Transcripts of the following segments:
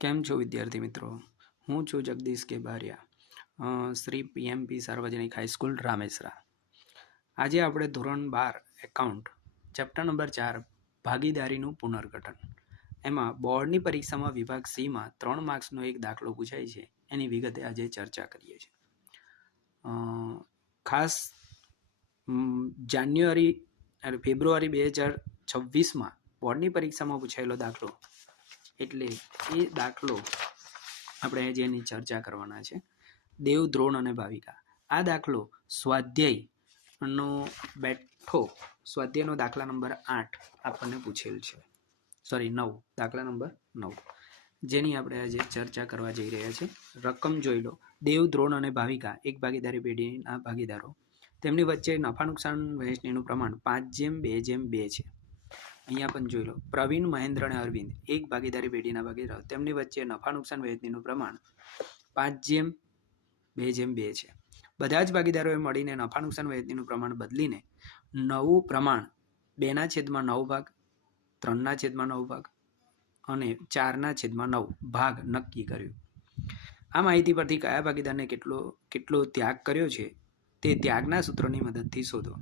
કેમ છો વિદ્યાર્થી મિત્રો? હું છું જગદીશ કે બારિયા, શ્રી પીએમપી સાર્વજનિક હાઈસ્કૂલ રામેસરા. આજે આપણે ધોરણ 12 એકાઉન્ટ ચેપ્ટર નંબર 4 ભાગીદારીનું પુનર્ગઠન, એમાં બોર્ડની પરીક્ષામાં વિભાગ સીમાં 3 માર્ક્સનો એક દાખલો પૂછાય છે. એની વિગતે આજે ચર્ચા કરીએ છીએ. ખાસ ફેબ્રુઆરી 2026માં બોર્ડની પરીક્ષામાં પૂછાયેલો દાખલો, એટલે એ દાખલો આપણે જેની ચર્ચા કરવાના છે, દેવ, દ્રોણ અને ભાવિકા. આ દાખલો સ્વાધ્યાયનો બેઠો સ્વાધ્યાયનો દાખલા નંબર 8 આપણને પૂછેલ છે, સોરી 9, દાખલા નંબર 9, જેની આપણે આજે ચર્ચા કરવા જઈ રહ્યા છે. રકમ જોઈ લો. દેવ, દ્રોણ અને ભાવિકા એક ભાગીદારી પેઢીના ભાગીદારો. તેમની વચ્ચે નફા નુકસાન વહેંચણીનું પ્રમાણ 5:2:2 છે. અહીંયા પણ જોઈ લો. પ્રવીણ, મહેન્દ્ર અને અરવિંદ એક ભાગીદારી પેઢીના ભાગીદારો. તેમની વચ્ચે નફા નુકસાન વહેંચણીનું પ્રમાણ 5:2:2 છે. બધા જ ભાગીદારોએ મળીને નફા નુકસાન વહેંચણીનું પ્રમાણ બદલીને નવું પ્રમાણ 2/9 ભાગ, 3/9 ભાગ અને 4/9 ભાગ નક્કી કર્યું. આ માહિતી પરથી કયા ભાગીદારને કેટલો ત્યાગ કર્યો છે તે ત્યાગના સૂત્રની મદદથી શોધો.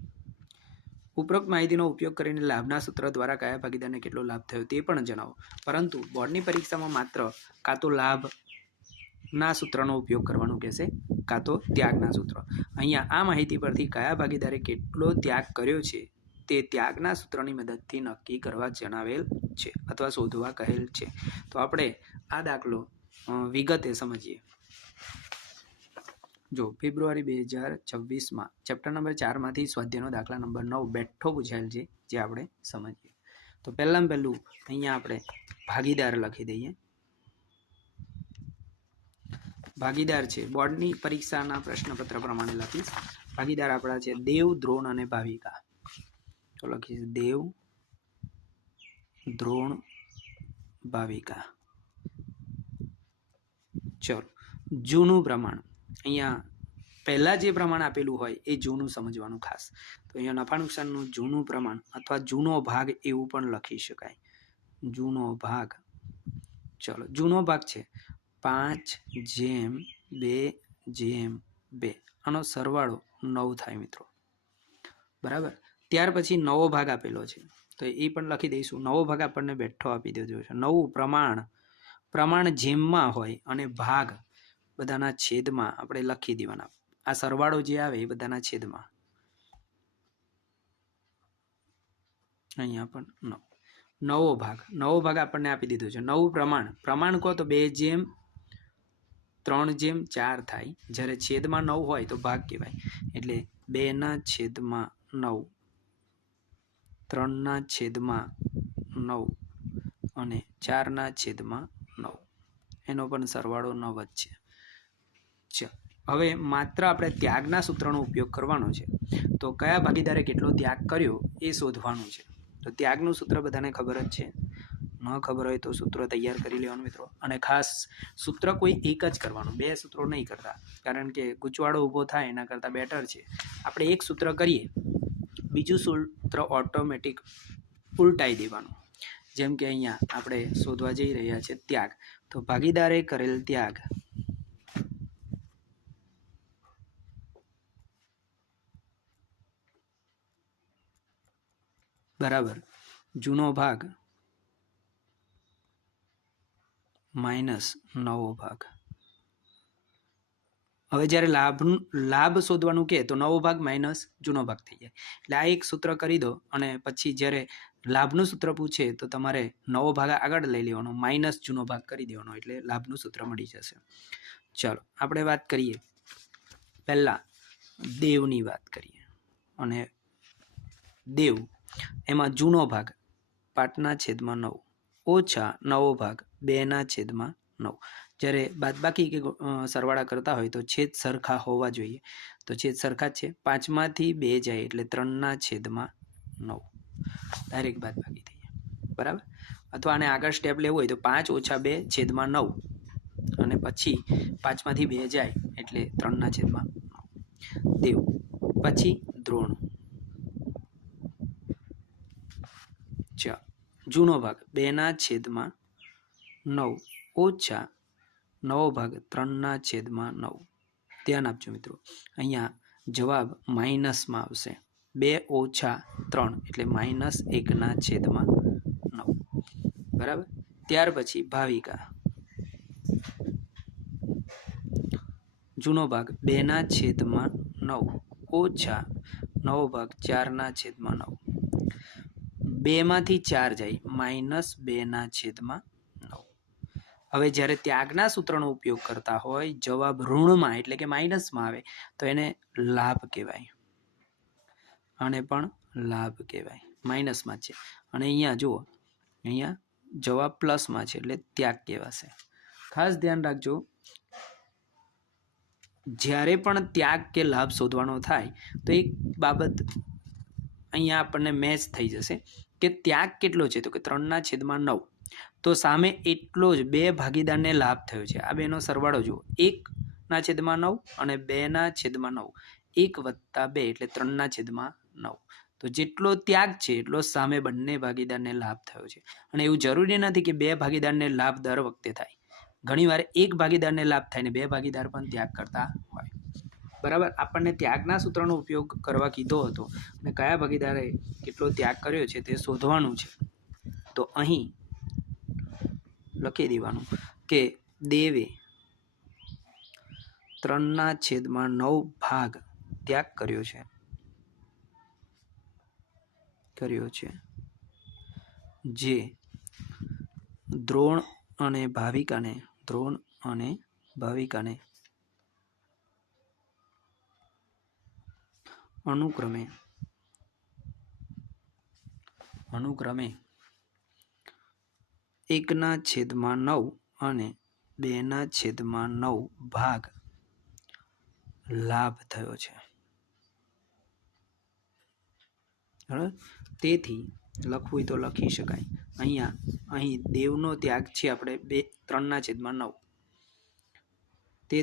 ઉપરોક્ત માહિતીનો ઉપયોગ કરીને લાભના સૂત્ર દ્વારા કયા ભાગીદારને કેટલો લાભ થયો તે પણ જણાવો. પરંતુ બોર્ડની પરીક્ષામાં માત્ર કાં તો લાભના સૂત્રનો ઉપયોગ કરવાનો કહેશે, કાં તો ત્યાગના સૂત્ર. અહીંયા આ માહિતી પરથી કયા ભાગીદારે કેટલો ત્યાગ કર્યો છે તે ત્યાગના સૂત્રની મદદથી નક્કી કરવા જણાવેલ છે અથવા શોધવા કહેલ છે. તો આપણે આ દાખલો વિગતે સમજીએ. જો ફેબ્રુઆરી 2026માં ચેપ્ટર નંબર 4માંથી સ્વાધ્યાયનો દાખલા નંબર 9 બેઠો પૂછાયેલ છે, જે આપણે સમજીએ. તો પહેલું અહીંયા આપણે ભાગીદાર લખી દઈએ. ભાગીદાર છે, બોર્ડની પરીક્ષાના પ્રશ્નપત્ર પ્રમાણે લખીશ. ભાગીદાર આપણા છે દેવ, દ્રોણ અને ભાવિકા. તો લખીશ દેવ, દ્રોણ, ભાવિકા. ચલો, જૂનું પ્રમાણ. અહીંયા પહેલાં જે પ્રમાણ આપેલું હોય એ જૂનું સમજવાનું ખાસ. તો અહીંયા નફા નુકસાનનું જૂનું પ્રમાણ અથવા જૂનો ભાગ એવું પણ લખી શકાય. જૂનો ભાગ. ચલો, જૂનો ભાગ છે 5:2:2. આનો સરવાળો 9 થાય મિત્રો, બરાબર. ત્યાર પછી નવો ભાગ આપેલો છે, તો એ પણ લખી દઈશું. નવો ભાગ આપણને બેઠો આપી દીધો છે. નવું પ્રમાણ જેમમાં હોય અને ભાગ બધાના છેદમાં આપણે લખી દેવાના. આ સરવાળો જે આવે એ બધાના છેદમાં. અહીંયા પણ નવો ભાગ આપણને આપી દીધો છે. નવું પ્રમાણ કહો તો 2:3:4 થાય. જ્યારે છેદમાં 9 હોય તો ભાગ કહેવાય. એટલે 2/9, 3/9 અને 4/9. એનો પણ સરવાળો 9 જ છે. હવે માત્ર આપણે ત્યાગના સૂત્રનો ઉપયોગ કરવાનો છે. તો કયા ભાગીદારે કેટલો ત્યાગ કર્યો એ શોધવાનું છે. તો ત્યાગનું સૂત્ર બધાને ખબર જ છે. ન ખબર હોય તો સૂત્ર તૈયાર કરી લેવાનું મિત્રો. અને ખાસ સૂત્ર કોઈ એક જ કરવાનું, 2 સૂત્રો નહીં કરતા, કારણ કે ગૂંચવાડો ઊભો થાય એના કરતાં બેટર છે આપણે એક સૂત્ર કરીએ, બીજું સૂત્ર ઓટોમેટિક ઉલટાઈ દેવાનું. જેમ કે અહીંયા આપણે શોધવા જઈ રહ્યા છે ત્યાગ. તો ભાગીદારે કરેલ ત્યાગ બરાબર જૂનો ભાગ માઇનસ નવો ભાગ. હવે જ્યારે લાભ શોધવાનું કહે તો નવો ભાગ માઇનસ જૂનો ભાગ થઈ જાય. એટલે આ એક સૂત્ર કરી દો અને પછી જ્યારે લાભનું સૂત્ર પૂછે તો તમારે નવો ભાગ આગળ લઈ લેવાનો, માઇનસ જૂનો ભાગ કરી દેવાનો, એટલે લાભનું સૂત્ર મળી જશે. ચલો, આપણે વાત કરીએ પહેલાં દેવની વાત કરીએ. અને દેવ એમાં જૂનો ભાગ 5/9 ઓછા નવો ભાગ 2/9. જ્યારે બાદબાકી કે સરવાળા કરતા હોય તો છેદ સરખા હોવા જોઈએ. તો છેદ સરખા જ છે. 5માંથી 2 જાય એટલે 3/9. ડાયરેક્ટ બાદબાકી થઈ જાય, બરાબર. અથવા આને આગળ સ્ટેપ લેવું હોય તો 5 - 2/9 અને પછી 5માંથી 2 જાય એટલે 3/9. દેવ. પછી દ્રોણ. જૂનો ભાગ 2/9 9 ઓછા નવો ભાગ 3/9. ધ્યાન આપજો મિત્રો, અહીંયા જવાબ માઇનસમાં આવશે. 2 ઓછા 3 એટલે -1/9. બરાબર. ત્યાર પછી ભાવિકા, જૂનો ભાગ 2/9 ઓછા નવો ભાગ 4/9. 2 માંથી 4 જાય -2/9. હવે જ્યારે ત્યાગના સૂત્રનો ઉપયોગ કરતા હોય, જવાબ ઋણમાં એટલે કે માઇનસમાં આવે તો એને લાભ કહેવાય. આને પણ લાભ કહેવાય, માઇનસમાં છે. અને અહીંયા જુઓ, અહીંયા જવાબ પ્લસમાં છે એટલે ત્યાગ કહેવાશે. ખાસ ધ્યાન રાખજો, જ્યારે પણ ત્યાગ કે લાભ શોધવાનો થાય તો એક બાબત અહીંયા આપણને મેચ થઈ જશે કે ત્યાગ કેટલો છે, તો કે 3/9. તો સામે એટલો જ 2 ભાગીદારને લાભ થયો છે. આ બેનો સરવાળો જુઓ, 1/9 અને 2/9. 1 + 2 એટલે 3/9. તો જેટલો ત્યાગ છે એટલો સામે બંને ભાગીદારને લાભ થયો છે. અને એવું જરૂરી નથી કે 2 ભાગીદારને લાભ દર વખતે થાય. ઘણીવાર એક ભાગીદારને લાભ થાય ને 2 ભાગીદાર પણ ત્યાગ કરતા હોય. બરાબર. આપણને ત્યાગના સૂત્રનો ઉપયોગ કરવા કીધો હતો અને કયા ભાગીદારે કેટલો ત્યાગ કર્યો છે તે શોધવાનું છે. તો અહીં લખી દેવાનું કે દેવે 3/9 ભાગ ત્યાગ કર્યો છે, જે દ્રોણ અને ભાવિકાને અનુક્રમે 1/9 અને 2/9 ભાગ લાભ થયો છે. બરાબર. તેથી લખવું તો લખી શકાય. અહીં દેવનો ત્યાગ છે આપણે 3/9.